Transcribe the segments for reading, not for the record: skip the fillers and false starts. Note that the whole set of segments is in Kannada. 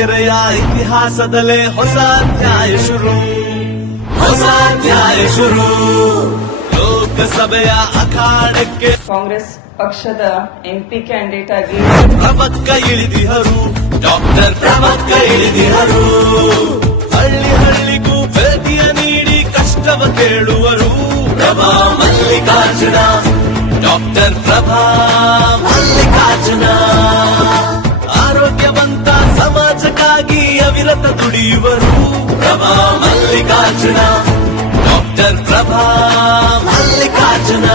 ದಾವಣಗೆರೆಯ ಇತಿಹಾಸದಲ್ಲೇ ಹೊಸ ಅಧ್ಯಾಯ ಶುರು, ಹೊಸ ಅಧ್ಯಾಯ ಶುರು. ಲೋಕಸಭೆಯ ಅಖಾಡಕ್ಕೆ ಕಾಂಗ್ರೆಸ್ ಪಕ್ಷದ ಎಂಪಿ ಕ್ಯಾಂಡಿಡೇಟ್ ಆಗಿ ಪ್ರಭಕ್ಕ ಇಳಿದಿಹರು, ಡಾಕ್ಟರ್ ಪ್ರಭಕ್ಕ ಇಳಿದಿಹರು. ಹಳ್ಳಿ ಹಳ್ಳಿಗೂ ಭೇಟಿಯ ನೀಡಿ ಕಷ್ಟವ ಕೇಳುವರು. ಪ್ರಭಾ ಮಲ್ಲಿಕಾರ್ಜುನ, ಡಾಕ್ಟರ್ ಪ್ರಭಾ ಮಲ್ಲಿಕಾರ್ಜುನ. ಆರೋಗ್ಯವಂತ ಸಮಾಜಕ್ಕಾಗಿ ಅವಿರತ ದುಡಿಯುವರು. ಪ್ರಭಾ ಮಲ್ಲಿಕಾರ್ಜುನ, ಡಾಕ್ಟರ್ ಪ್ರಭಾ ಮಲ್ಲಿಕಾರ್ಜುನ.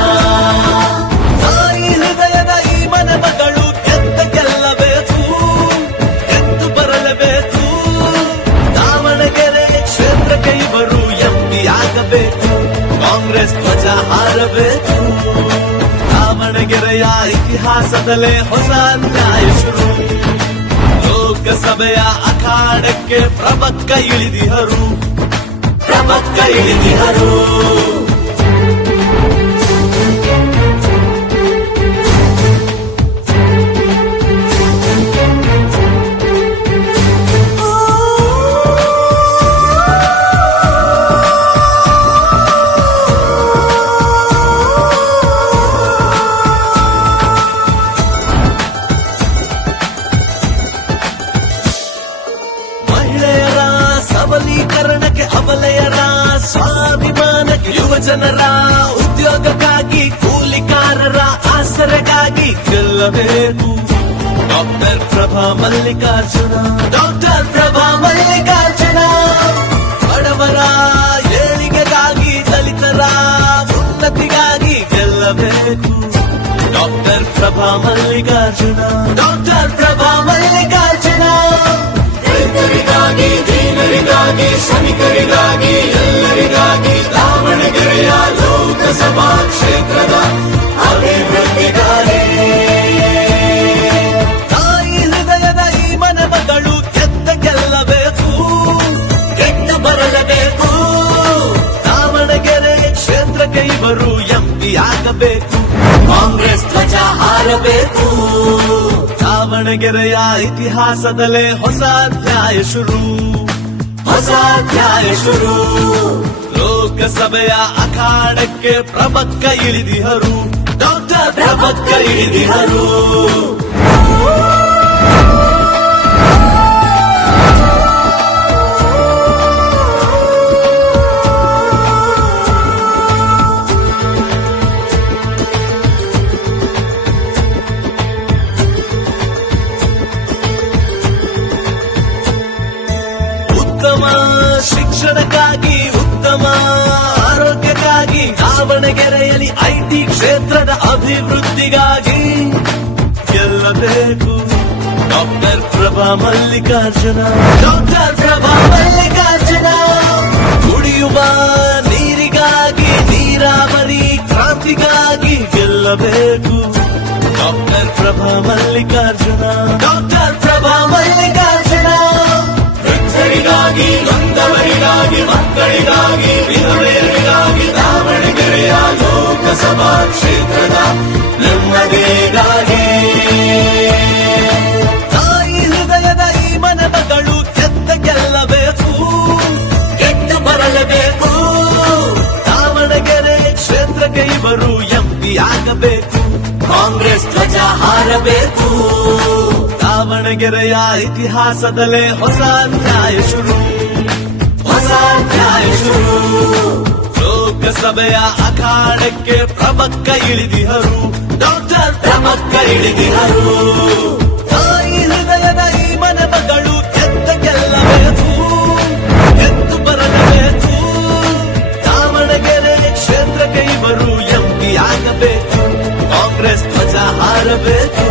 ತಾಯಿ ಹೃದಯದ ಈ ಮನೆಮಗಳು ಗೆಲ್ಲಬೇಕು, ಎದ್ದು ಬರಲೇಬೇಕು. ದಾವಣಗೆರೆ ಕ್ಷೇತ್ರಕ್ಕೆ ಇವರು ಎಂಪಿ ಆಗಬೇಕು, ಕಾಂಗ್ರೆಸ್ ಧ್ವಜ ಹಾರಬೇಕು. ದಾವಣಗೆರೆಯ ಇತಿಹಾಸದಲ್ಲೇ ಹೊಸ ಅಧ್ಯಾಯ ಶುರು. ಲೋಕಸಭೆಯ ಅಖಾಡಕ್ಕೆ ಪ್ರಭಕ್ಕ ಇಳಿದಿಹರು, ಪ್ರಭಕ್ಕ ಇಳಿದಿಹರು. ಮಹಿಳೆಯರ ಸಬಲೀಕರಣಕ್ಕೆ, ಅಬಲೆಯರ ಸ್ವಾಭಿಮಾನಕ್ಕೆ, ಯುವಜನರ ಉದ್ಯೋಗಕ್ಕಾಗಿ, ಕೂಲಿಕಾರರ ಆಸರೆಗಾಗಿ ಗೆಲ್ಲಬೇಕು ಡಾಕ್ಟರ್ ಪ್ರಭಾ ಮಲ್ಲಿಕಾರ್ಜುನ, ಡಾಕ್ಟರ್ ಪ್ರಭಾ ಮಲ್ಲಿಕಾರ್ಜುನ. ಬಡವರ ಏಳಿಗೆಗಾಗಿ, ದಲಿತರ ಉನ್ನತಿಗಾಗಿ ಗೆಲ್ಲಬೇಕು ಡಾಕ್ಟರ್ ಪ್ರಭಾ ಮಲ್ಲಿಕಾರ್ಜುನ, ಡಾಕ್ಟರ್ ಪ್ರಭಾ ಮಲ್ಲಿಕಾರ್ಜುನ. ರೈತರಿಗಾಗಿ, ದೀನರಿಗಾಗಿ, ಶ್ರಮಿಕರಿಗಾಗಿ, ಎಲ್ಲರಿಗಾಗಿ ದಾವಣಗೆರೆಯ ಲೋಕಸಭಾ ಕ್ಷೇತ್ರದ ಅಭಿವೃದ್ಧಿಗಾಗಿ. ತಾಯಿ ಹೃದಯದ ಈ ಮನೆಮಗಳು ಗೆಲ್ಲಬೇಕು, ಗೆದ್ದು ಬರಲೇಬೇಕು. ದಾವಣಗೆರೆ ಕ್ಷೇತ್ರಕ್ಕೆ ಇವರು ಎಂಪಿ ಆಗಬೇಕು, ಕಾಂಗ್ರೆಸ್ ಧ್ವಜ ಹಾರಬೇಕು. ದಾವಣಗೆರೆಯ ಇತಿಹಾಸದಲ್ಲೇ ಹೊಸ ಅಧ್ಯಾಯ ಶುರು, ಹೊಸ ಅಧ್ಯಾಯ ಶುರು. ಲೋಕಸಭೆಯ ಅಖಾಡಕ್ಕೆ ಪ್ರಭಕ್ಕ ಇಳಿದಿಹರು, ಡಾಕ್ಟರ್ ಪ್ರಭಕ್ಕ ಇಳಿದಿಹರು. ಉತ್ತಮ ಶಿಕ್ಷಣಕ್ಕಾಗಿ, ಉತ್ತಮ ಆರೋಗ್ಯಕ್ಕಾಗಿ, ದಾವಣಗೆರೆಯಲ್ಲಿ ಐಟಿ ಕ್ಷೇತ್ರದ ಅಭಿವೃದ್ಧಿಗಾಗಿ ಗೆಲ್ಲಬೇಕು ಡಾಕ್ಟರ್ ಪ್ರಭಾ ಮಲ್ಲಿಕಾರ್ಜುನ, ಡಾಕ್ಟರ್ ಪ್ರಭಾ ಮಲ್ಲಿಕಾರ್ಜುನ. ಕುಡಿಯುವ ನೀರಿಗಾಗಿ, ನೀರಾವರಿ ಕ್ರಾಂತಿಗಾಗಿ ಗೆಲ್ಲಬೇಕು ಡಾಕ್ಟರ್ ಪ್ರಭಾ ಮಲ್ಲಿಕಾರ್ಜುನ, ಡಾಕ್ಟರ್ ಪ್ರಭಾ ಮಲ್ಲಿಕಾರ್ಜುನ. ವೃದ್ಧರಿಗಾಗಿ, ನೊಂದವರಿಗಾಗಿ, ಮಕ್ಕಳಿಗಾಗಿ, ವಿಧವೆಯರಿಗಾಗಿ, ದಾವಣಗೆರೆಯ ಲೋಕಸಭಾ ಕ್ಷೇತ್ರದ ನೆಮ್ಮದಿಗಾಗಿ. ತಾಯಿ ಹೃದಯದ ಈ ಮನೆಮಗಳು ಗೆಲ್ಲಬೇಕು, ಗೆದ್ದು ಬರಲೇಬೇಕು. ದಾವಣಗೆರೆ ಕ್ಷೇತ್ರಕ್ಕೆ ಇವರು ಎಂಪಿ ಆಗಬೇಕು, ಕಾಂಗ್ರೆಸ್ ಧ್ವಜ ಹಾರಬೇಕು. ದಾವಣಗೆರೆಯ ಇತಿಹಾಸದಲ್ಲೇ ಹೊಸ ಅಧ್ಯಾಯ ಶುರು, ಹೊಸ ಅಧ್ಯಾಯ ಶುರು. ಲೋಕಸಭೆಯ ಅಖಾಡಕ್ಕೆ ಪ್ರಭಕ್ಕ ಇಳಿದಿಹರು, ಡಾಕ್ಟರ್ ಪ್ರಭಕ್ಕ ಇಳಿದಿಹರು. ತಾಯಿ ಹೃದಯದ ಈ ಮನೆಮಗಳು ಗೆಲ್ಲಬೇಕು, ಎದ್ದು ಬರಲೇಬೇಕು. ದಾವಣಗೆರೆ ಕ್ಷೇತ್ರಕ್ಕೆ ಇವರು ಎಂಪಿ ಆಗಬೇಕು, ಕಾಂಗ್ರೆಸ್ ಧ್ವಜ ಹಾರಬೇಕು.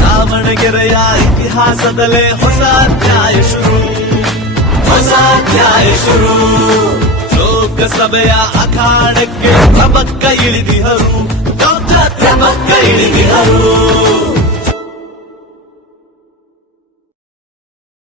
ದಾವಣಗೆರೆಯ ಇತಿಹಾಸದಲ್ಲೇ ಹೊಸ ಅಧ್ಯಾಯ ಶುರು, ಹೊಸ ಅಧ್ಯಾಯ ಶುರು. ಲೋಕಸಭೆಯ ಅಖಾಡಕ್ಕೆ ಪ್ರಭಕ್ಕ ಇಳಿದಿಹರು, ಡಾಕ್ಟರ್ ಪ್ರಭಕ್ಕ ಇಳಿದಿಹರು.